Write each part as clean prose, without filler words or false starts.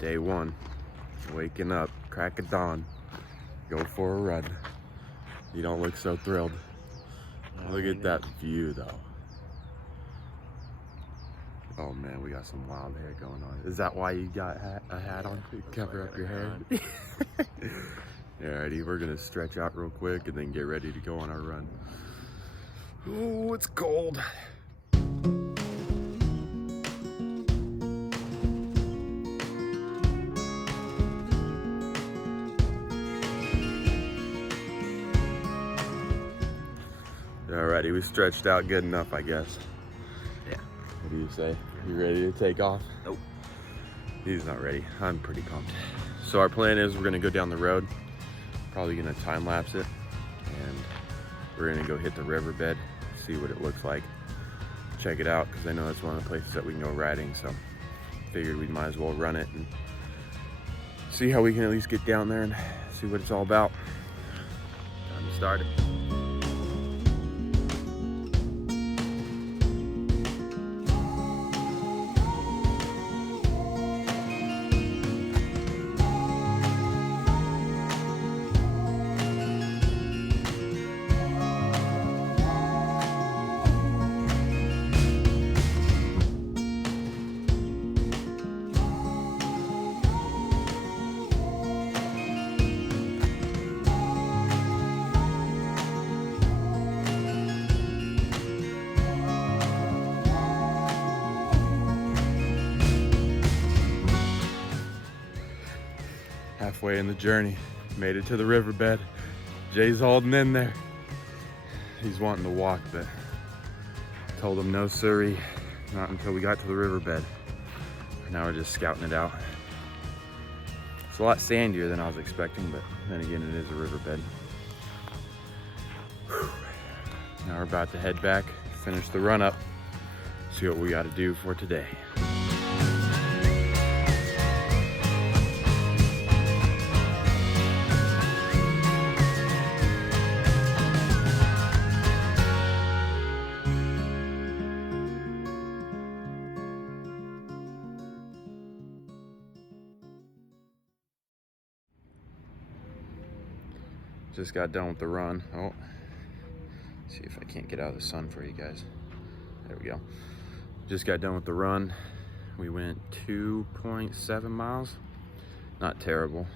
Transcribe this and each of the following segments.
Day one, waking up, crack of dawn, go for a run. You don't look so thrilled. Look at that view though. Oh man, we got some wild hair going on. Is that why you got a hat on to cover up your hair? Alrighty, we're gonna stretch out real quick and then get ready to go on our run. Oh, it's cold. Alrighty, we stretched out good enough, I guess. Yeah. What do you say? You ready to take off? Nope. He's not ready. I'm pretty pumped. So our plan is we're gonna go down the road, probably gonna time lapse it, and we're gonna go hit the riverbed, see what it looks like, check it out, because I know it's one of the places that we can go riding, so figured we might as well run it and see how we can at least get down there and see what it's all about. Time to start it. Halfway in the journey, made it to the riverbed. Jay's holding in there. He's wanting to walk, but told him no siree, not until we got to the riverbed. Now we're just scouting it out. It's a lot sandier than I was expecting, but then again, it is a riverbed. Whew. Now we're about to head back, finish the run up, see what we got to do for today. Just got done with the run. Oh, see if I can't get out of the sun for you guys. There we go. Just got done with the run. We went 2.7 miles. Not terrible.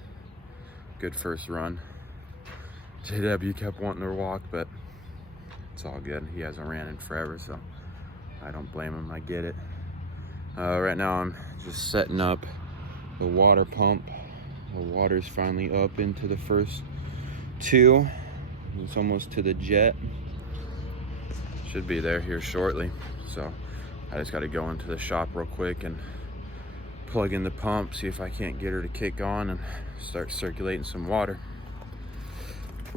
Good first run. JW kept wanting to walk, but it's all good. He hasn't ran in forever, so I don't blame him. I get it. Right now I'm just setting up the water pump. The water's finally up into the first two. It's almost to the jet. Should be there here shortly. So I just got to go into the shop real quick and plug in the pump, see if I can't get her to kick on and start circulating some water.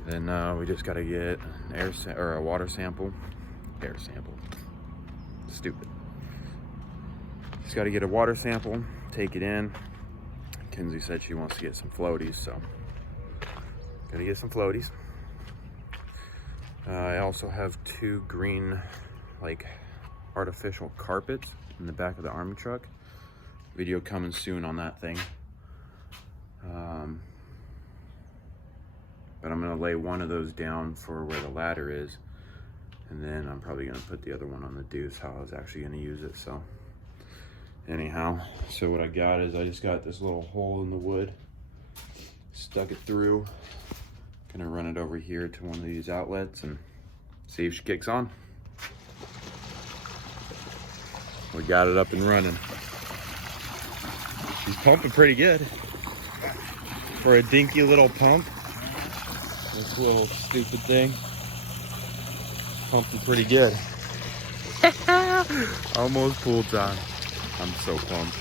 Then we just got to get an a water sample. Air sample. Stupid. Just got to get a water sample, take it in. Kinsey said she wants to get some floaties, so gonna get some floaties. I also have 2 green, like, artificial carpets in the back of the army truck. Video coming soon on that thing. But I'm gonna lay one of those down for where the ladder is, and then I'm probably gonna put the other one on the deuce, how I was actually gonna use it. So anyhow, so what I got is I just got this little hole in the wood, stuck it through. Gonna run it over here to one of these outlets and see if she kicks on. We got it up and running. She's pumping pretty good for a dinky little pump. This little stupid thing pumping pretty good. Almost pool time. I'm so pumped.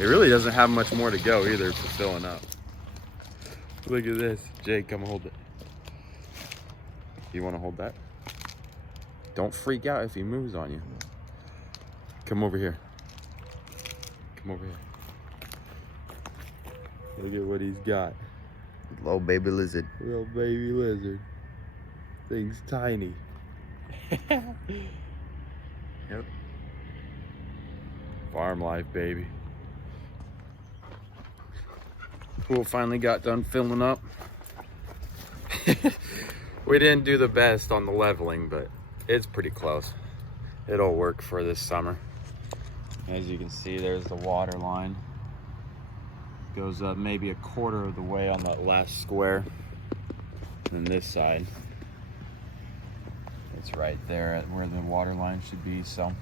It really doesn't have much more to go either for filling up. Look at this. Jay, come hold it. You want to hold that? Don't freak out if he moves on you. Come over here. Come over here. Look at what he's got. Little baby lizard. Little baby lizard. Thing's tiny. Yep. Farm life, baby. Pool finally got done filling up. We didn't do the best on the leveling, but it's pretty close. It'll work for this summer. As you can see, there's the water line. Goes up maybe a quarter of the way on that last square. And this side, it's right there at where the water line should be, so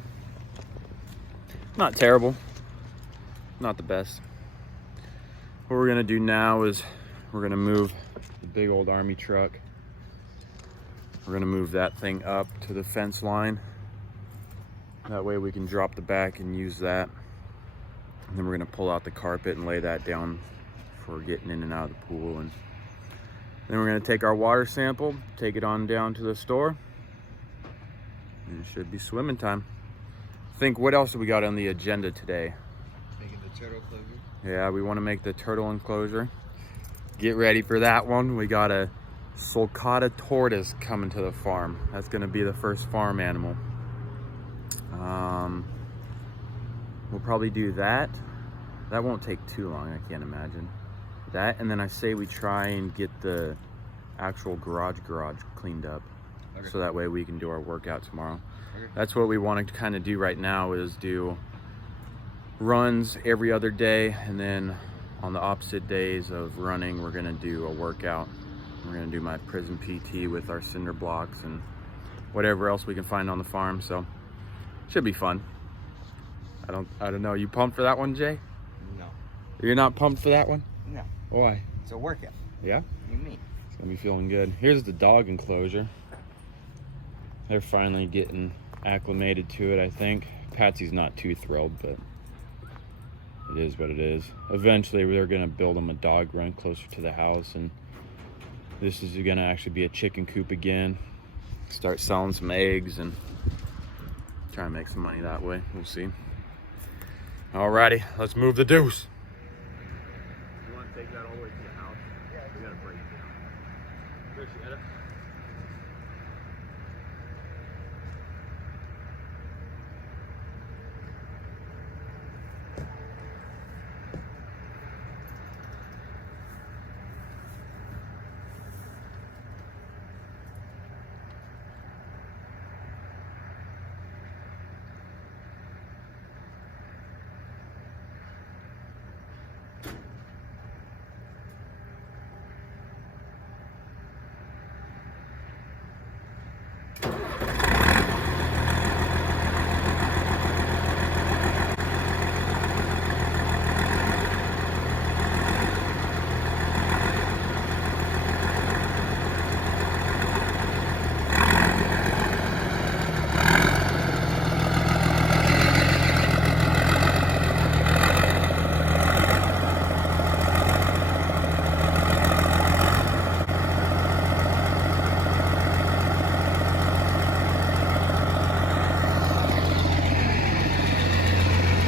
not terrible, not the best. What we're gonna do now is we're gonna move the big old army truck. We're gonna move that thing up to the fence line. That way we can drop the back and use that. And then we're gonna pull out the carpet and lay that down for getting in and out of the pool. And then we're gonna take our water sample, take it on down to the store, and it should be swimming time. Think, what else do we got on the agenda today? Making the turtle closure. Yeah, we wanna make the turtle enclosure. Get ready for that one. We got a sulcata tortoise coming to the farm. That's gonna be the first farm animal. We'll probably do that. That won't take too long, I can't imagine. That, and then I say we try and get the actual garage cleaned up. Okay. So that way we can do our workout tomorrow. Okay. That's what we want to kind of do right now, is do runs every other day, and then on the opposite days of running, we're gonna do a workout. We're gonna do my prison PT with our cinder blocks and whatever else we can find on the farm. So should be fun. I don't know. You pumped for that one, Jay? No. You're not pumped for that one? No. Why? It's a workout. Yeah? What do you mean? It's gonna be feeling good. Here's the dog enclosure. They're finally getting acclimated to it, I think. Patsy's not too thrilled, but it is what it is. Eventually, we're gonna build them a dog run closer to the house, and this is gonna actually be a chicken coop again. Start selling some eggs and try and make some money that way. We'll see. Alrighty, let's move the deuce. You want to take that all the way to the house? Yeah. We gotta break it down. Where's she at?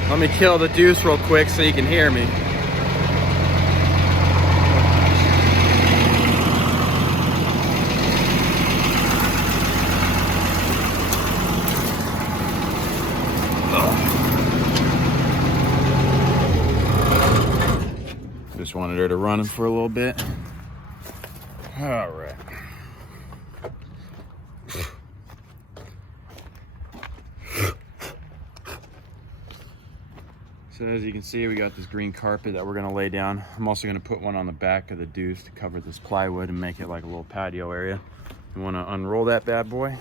Let me kill the deuce real quick so you can hear me. Just wanted her to run for a little bit. All right. So as you can see, we got this green carpet that we're gonna lay down. I'm also gonna put one on the back of the deuce to cover this plywood and make it like a little patio area. You wanna unroll that bad boy.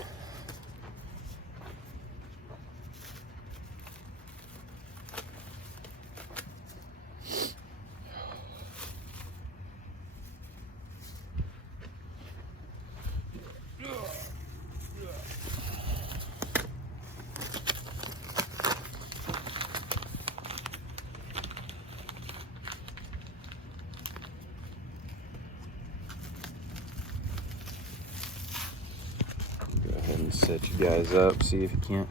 Go ahead and set you guys up, see if you can't.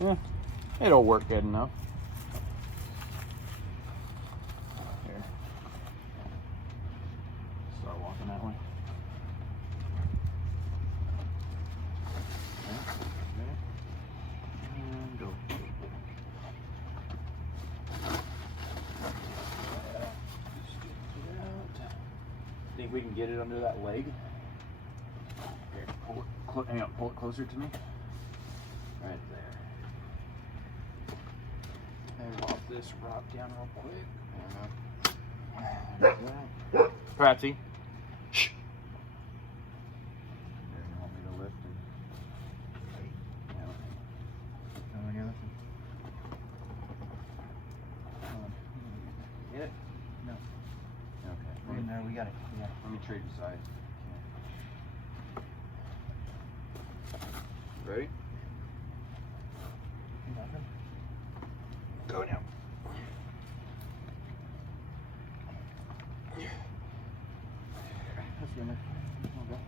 Yeah, it'll work good enough. Here. Start walking that way. Okay. And go. Think we can get it under that leg? Here, hang on, pull it closer to me. Right there. And pop this rock down real quick. Patsy. Shh. There, you want me to lift and... Get it? No. Okay. No, we got it. Yeah. Let me trade you sides. Ready? Nothing. Go now. That's good. Okay.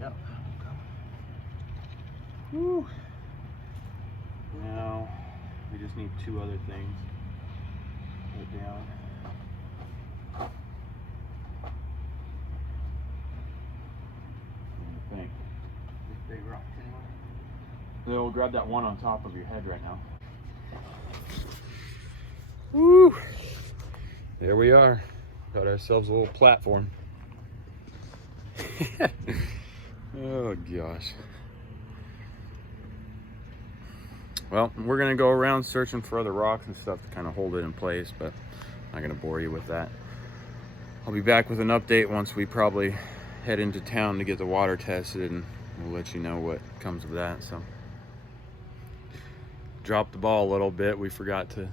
Yep. Woo. Now we just need two other things. Put it down. What do you think? This big rock anyway. Then we'll grab that one on top of your head right now. Woo! There we are. Got ourselves a little platform. Oh gosh. Well, we're gonna go around searching for other rocks and stuff to kind of hold it in place, but I'm not gonna bore you with that. I'll be back with an update once we probably head into town to get the water tested, and we'll let you know what comes of that. So, dropped the ball a little bit. We forgot to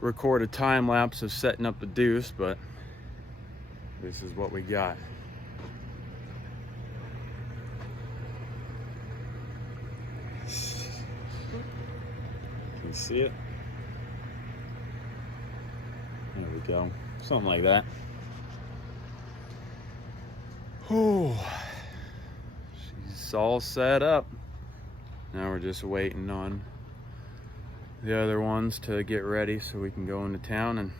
record a time lapse of setting up the deuce, but this is what we got. Can you see it? There we go. Something like that. Oh, she's all set up. Now we're just waiting on the other ones to get ready so we can go into town and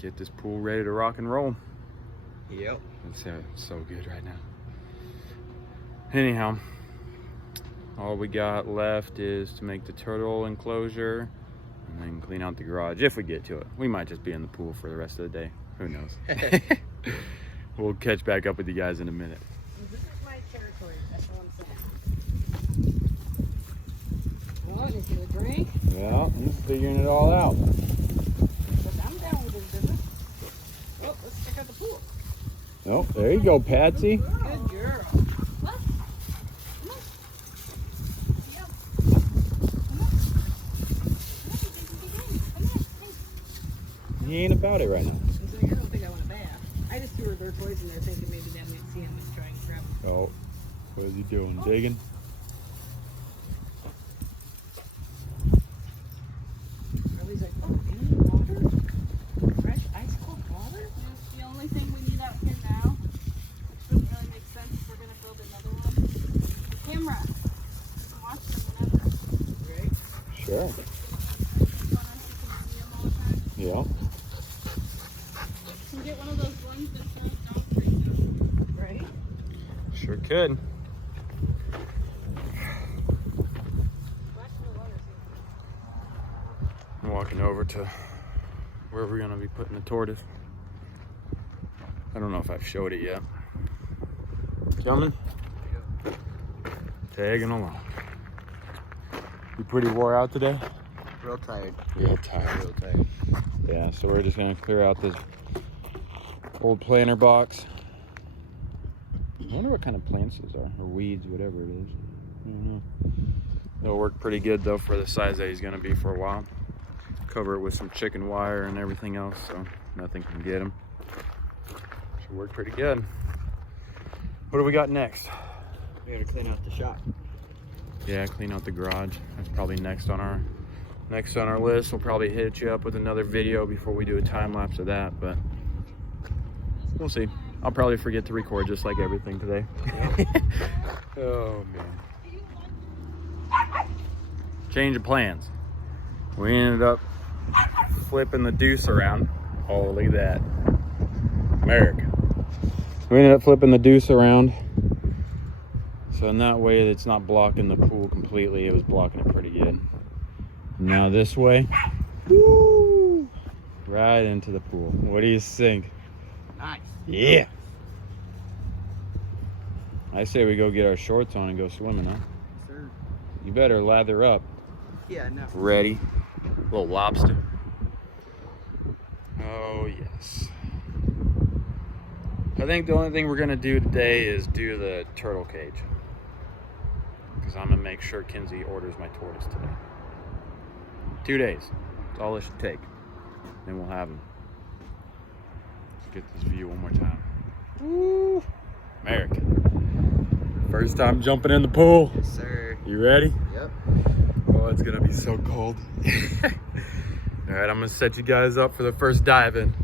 get this pool ready to rock and roll. Yep. It's so good right now. Anyhow, all we got left is to make the turtle enclosure and then clean out the garage if we get to it. We might just be in the pool for the rest of the day. Who knows? We'll catch back up with you guys in a minute. This is my territory. That's what I'm saying. Well, is it a drink? Yeah, I'm figuring it all out. But I'm down with this business. Well, let's check out the pool. Oh, there you go, Patsy. Good girl. What? Come on. Yeah. Come on. He ain't about it right now. I don't think I want a bath. I just threw her their toys in there thinking maybe that we'd see him and try and grab them. Oh, what is he doing? Digging? Charlie's like, oh, any water? Fresh ice cold water? It's the only thing we need out here now. Which wouldn't really make sense if we're going to build another one. The camera. You can watch them whenever. Right? Sure. It's fun us, you can see them all the time. Yeah. You can get one of those ones that says don't freeze them. Right? Sure could. Watch the water. I'm walking over to where we're gonna be putting the tortoise. I don't know if I've showed it yet. Coming? Tagging along. You pretty wore out today? Real tired. Real tired. Real tired. Yeah, so we're just gonna clear out this old planter box. I wonder what kind of plants these are, or weeds, whatever it is. I don't know. It'll work pretty good though for the size that he's gonna be for a while. Cover it with some chicken wire and everything else, so nothing can get him. Should work pretty good. What do we got next? We gotta clean out the shop. Yeah, clean out the garage. That's probably next on our list. We'll probably hit you up with another video before we do a time lapse of that, but we'll see. I'll probably forget to record just like everything today. Oh man. Change of plans. We ended up flipping the deuce around. Oh, look at that. America. We ended up flipping the deuce around. So in that way, it's not blocking the pool completely. It was blocking it pretty good. Now this way. Woo! Right into the pool. What do you think? Nice. Yeah. I say we go get our shorts on and go swimming, huh? Sir. You better lather up. Yeah, no. Ready? Little lobster. Oh, yes. I think the only thing we're gonna do today is do the turtle cage. Because I'm gonna make sure Kinsey orders my tortoise today. 2 days. That's all it should take. Then we'll have him. Let's get this view one more time. Woo! America. First time jumping in the pool. Yes, sir. You ready? Yep. Oh, it's gonna be so cold. All right, I'm gonna set you guys up for the first dive in.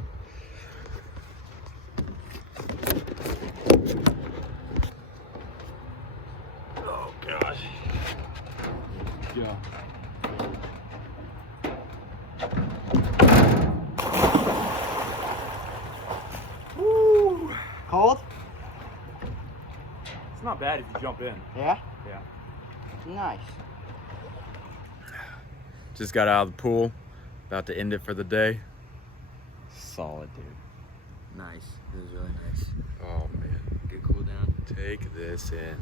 Oh gosh. Yeah. Woo! Cold? It's not bad if you jump in. Yeah? Yeah. Nice. Just got out of the pool. About to end it for the day. Solid, dude. Nice. It was really nice. Oh man. Good cool down. Take this in.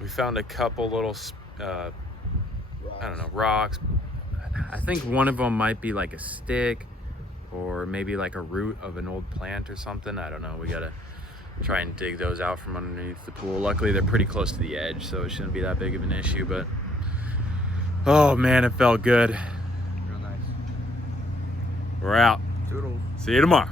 We found a couple little, I don't know, rocks. I think one of them might be like a stick or maybe like a root of an old plant or something. I don't know. We gotta try and dig those out from underneath the pool. Luckily, they're pretty close to the edge, so it shouldn't be that big of an issue, but oh man, it felt good. Real nice. We're out. Toodles. See you tomorrow.